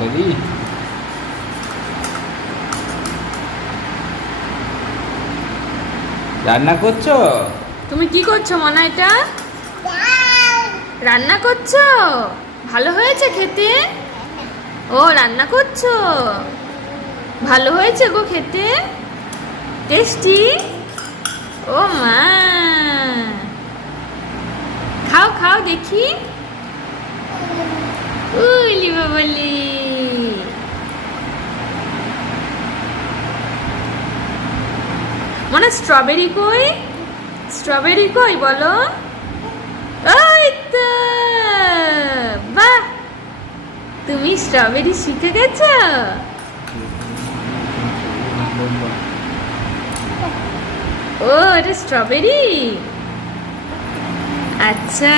তরকারি। রান্না করছো? তুমি কি করছো মনা? এটা রান্না করছো? ভালো হয়েছে খেতে? ও রান্না করছো, ভালো হয়েছে গো খেতে, টেস্টি। ও মা, খাও খাও দেখি। উলি বাবলি, মনে স্ট্রবেরি কই? স্ট্রবেরি কই বলো? ওই তো, বাহ, তুমি স্ট্রবেরি শিখে গেছো? ও এটা স্ট্রবেরি, আচ্ছা।